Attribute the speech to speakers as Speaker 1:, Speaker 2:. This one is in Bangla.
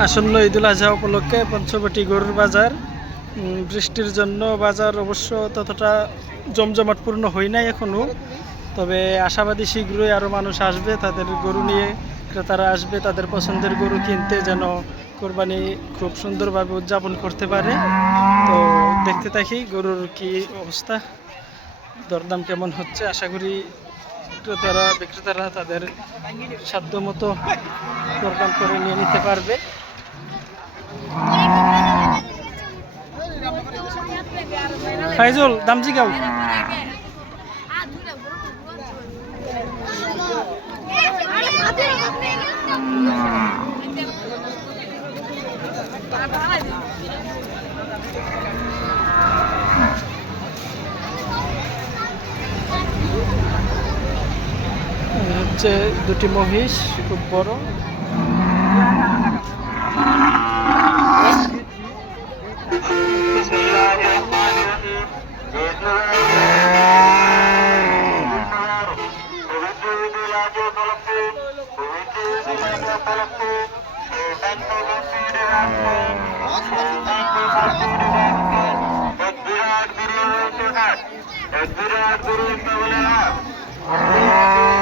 Speaker 1: আসন্ন ঈদুল আজহা উপলক্ষে পঞ্চবটি গরুর বাজার। বৃষ্টির জন্য বাজার অবশ্য ততটা জমজমাটপূর্ণ হয় নাই এখনও তবে আশাবাদী শীঘ্রই আরও মানুষ আসবে, তাদের গরু নিয়ে ক্রেতারা আসবে, তাদের পছন্দের গরু কিনতে যেন কোরবানি খুব সুন্দরভাবে উদযাপন করতে পারে। তো দেখতে থাকি গরুর কি অবস্থা, দরদাম কেমন হচ্ছে, আশা করি ক্রেতারা বিক্রেতারা তাদের সাধ্য মতো দরদাম করে নিয়ে নিতে পারবে। ফাইজুল দাম জিগাও। এই হচ্ছে দুটি মহিষ খুব বড়।
Speaker 2: আমাদের